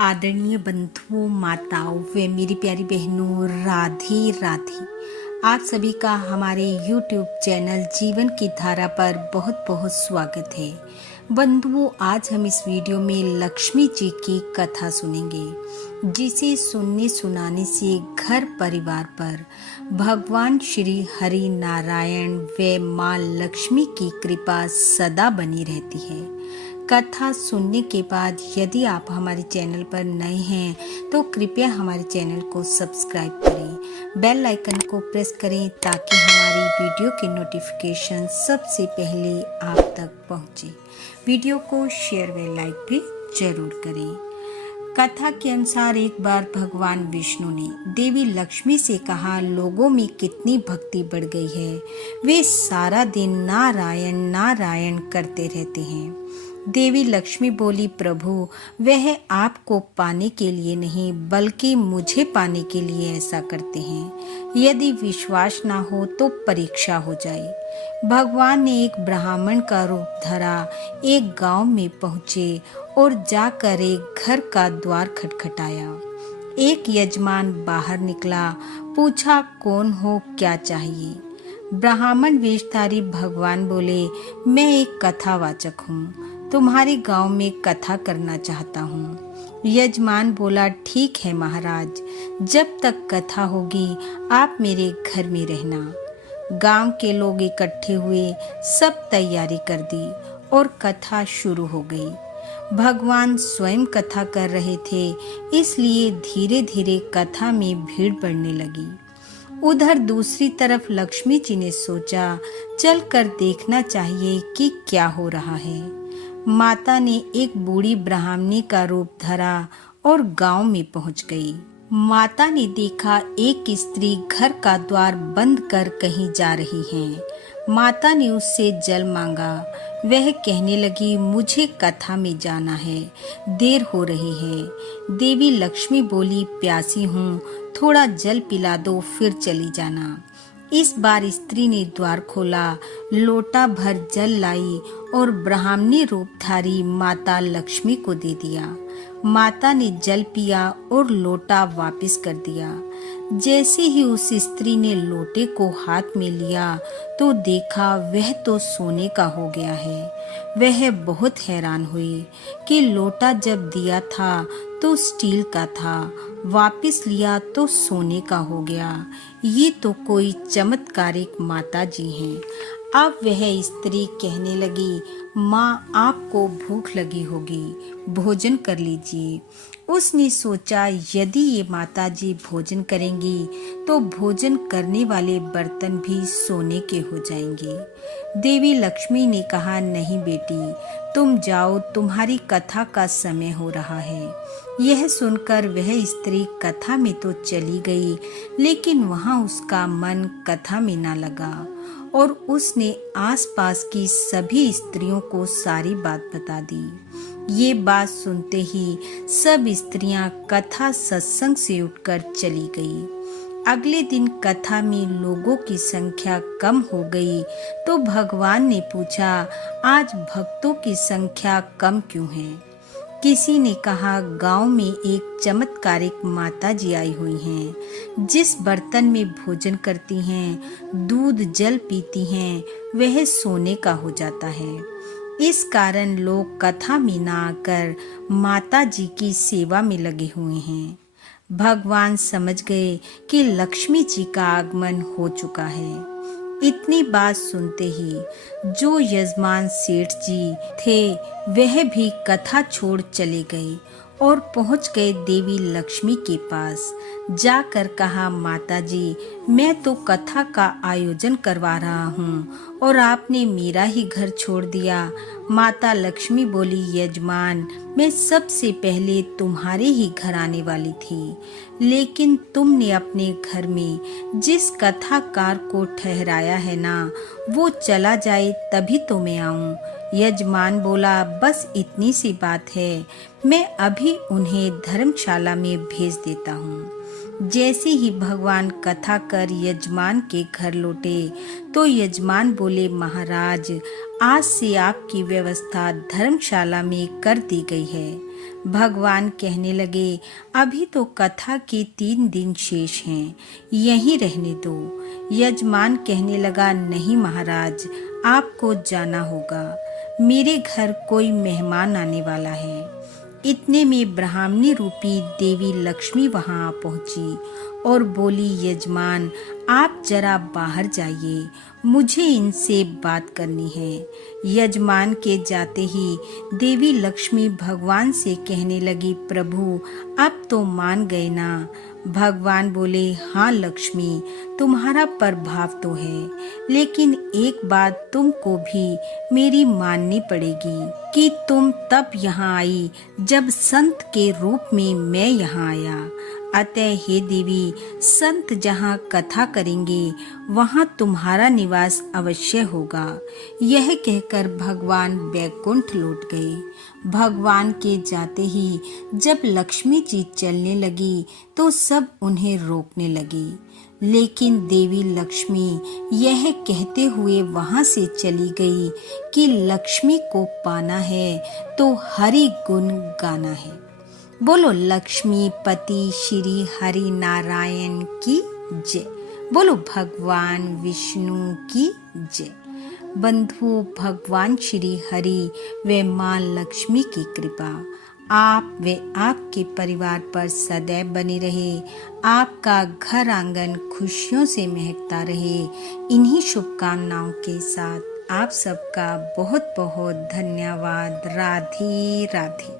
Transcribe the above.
आदरणीय बंधुओं, माताओं व मेरी प्यारी बहनों, राधे राधे। आप सभी का हमारे YouTube चैनल जीवन की धारा पर बहुत बहुत स्वागत है। बंधुओं, आज हम इस वीडियो में लक्ष्मी जी की कथा सुनेंगे, जिसे सुनने सुनाने से घर परिवार पर भगवान श्री हरि नारायण व माँ लक्ष्मी की कृपा सदा बनी रहती है। कथा सुनने के बाद यदि आप हमारे चैनल पर नए हैं तो कृपया हमारे चैनल को सब्सक्राइब करें, बेल आइकन को प्रेस करें ताकि हमारी वीडियो के नोटिफिकेशन सबसे पहले आप तक पहुंचे। वीडियो को शेयर व लाइक भी जरूर करें। कथा के अनुसार एक बार भगवान विष्णु ने देवी लक्ष्मी से कहा, लोगों में कितनी भक्ति बढ़ गई है, वे सारा दिन नारायण नारायण करते रहते हैं। देवी लक्ष्मी बोली, प्रभु वह आपको पाने के लिए नहीं बल्कि मुझे पाने के लिए ऐसा करते हैं। यदि विश्वास ना हो तो परीक्षा हो जाए। भगवान ने एक ब्राह्मण का रूप धरा, एक गांव में पहुँचे और जाकर एक घर का द्वार खटखटाया। एक यजमान बाहर निकला, पूछा, कौन हो, क्या चाहिए? ब्राह्मण वेशधारी भगवान बोले, मैं एक कथावाचक हूँ, तुम्हारे गांव में कथा करना चाहता हूँ। यजमान बोला, ठीक है महाराज, जब तक कथा होगी आप मेरे घर में रहना। गांव के लोग इकट्ठे हुए, सब तैयारी कर दी और कथा शुरू हो गई। भगवान स्वयं कथा कर रहे थे, इसलिए धीरे धीरे कथा में भीड़ बढ़ने लगी। उधर दूसरी तरफ लक्ष्मी जी ने सोचा, चलकर देखना चाहिए कि क्या हो रहा है। माता ने एक बूढ़ी ब्राह्मणी का रूप धरा और गांव में पहुंच गई। माता ने देखा एक स्त्री घर का द्वार बंद कर कहीं जा रही है। माता ने उससे जल मांगा। वह कहने लगी, मुझे कथा में जाना है, देर हो रही है। देवी लक्ष्मी बोली, प्यासी हूँ, थोड़ा जल पिला दो, फिर चली जाना। इस बार स्त्री ने द्वार खोला, लोटा भर जल लाई और ब्राह्मणी रूपधारी माता लक्ष्मी को दे दिया। माता ने जल पिया और लोटा वापस कर दिया। जैसे ही उस स्त्री ने लोटे को हाथ में लिया तो देखा वह तो सोने का हो गया है। वह बहुत हैरान हुई कि लोटा जब दिया था तो स्टील का था, वापस लिया तो सोने का हो गया। ये तो कोई चमत्कारिक माता जी हैं। अब वह स्त्री कहने लगी, माँ आपको भूख लगी होगी, भोजन कर लीजिए। उसने सोचा, यदि ये माता जी भोजन करेंगी तो भोजन करने वाले बर्तन भी सोने के हो जाएंगे। देवी लक्ष्मी ने कहा, नहीं बेटी, तुम जाओ, तुम्हारी कथा का समय हो रहा है। यह सुनकर वह स्त्री कथा में तो चली गई, लेकिन वहाँ उसका मन कथा में न लगा और उसने आसपास की सभी स्त्रियों को सारी बात बता दी। ये बात सुनते ही सब स्त्रियां कथा सत्संग से उठकर चली गई। अगले दिन कथा में लोगों की संख्या कम हो गई तो भगवान ने पूछा, आज भक्तों की संख्या कम क्यों है? किसी ने कहा, गांव में एक चमत्कारिक माता जी आई हुई हैं। जिस बर्तन में भोजन करती हैं, दूध जल पीती हैं, वह सोने का हो जाता है। इस कारण लोग कथा में न आकर माता जी की सेवा में लगे हुए हैं। भगवान समझ गए कि लक्ष्मी जी का आगमन हो चुका है। इतनी बात सुनते ही जो यजमान सेठ जी थे वह भी कथा छोड़ चले गए और पहुंच गए देवी लक्ष्मी के पास। जाकर कहा, माता जी, मैं तो कथा का आयोजन करवा रहा हूँ और आपने मेरा ही घर छोड़ दिया। माता लक्ष्मी बोली, यजमान, मैं सबसे पहले तुम्हारे ही घर आने वाली थी, लेकिन तुमने अपने घर में जिस कथाकार को ठहराया है ना, वो चला जाए तभी तो मैं आऊँ। यजमान बोला, बस इतनी सी बात है, मैं अभी उन्हें धर्मशाला में भेज देता हूँ। जैसे ही भगवान कथा कर यजमान के घर लौटे तो यजमान बोले, महाराज, आज से आपकी व्यवस्था धर्मशाला में कर दी गई है। भगवान कहने लगे, अभी तो कथा के 3 दिन शेष हैं, यहीं रहने दो। यजमान कहने लगा, नहीं महाराज, आपको जाना होगा, मेरे घर कोई मेहमान आने वाला है। इतने में ब्राह्मणी रूपी देवी लक्ष्मी वहां पहुंची और बोली, यजमान आप जरा बाहर जाइए, मुझे इनसे बात करनी है। यजमान के जाते ही देवी लक्ष्मी भगवान से कहने लगी, प्रभु अब तो मान गए ना। भगवान बोले, हाँ लक्ष्मी, तुम्हारा प्रभाव तो है, लेकिन एक बात तुमको भी मेरी माननी पड़ेगी कि तुम तब यहाँ आई जब संत के रूप में मैं यहाँ आया। अतः हे देवी, संत जहाँ कथा करेंगे वहाँ तुम्हारा निवास अवश्य होगा। यह कहकर भगवान बैकुंठ लौट गए। भगवान के जाते ही जब लक्ष्मी जी चलने लगी तो सब उन्हें रोकने लगी, लेकिन देवी लक्ष्मी यह कहते हुए वहां से चली गई कि लक्ष्मी को पाना है तो हरि गुण गाना है। बोलो लक्ष्मी पति श्री हरि नारायण की जय। बोलो भगवान विष्णु की जय। बंधु, भगवान श्री हरि व मां लक्ष्मी की कृपा आप व आपके परिवार पर सदैव बनी रहे। आपका घर आंगन खुशियों से महकता रहे। इन्हीं शुभकामनाओं के साथ आप सबका बहुत बहुत धन्यवाद। राधे राधे।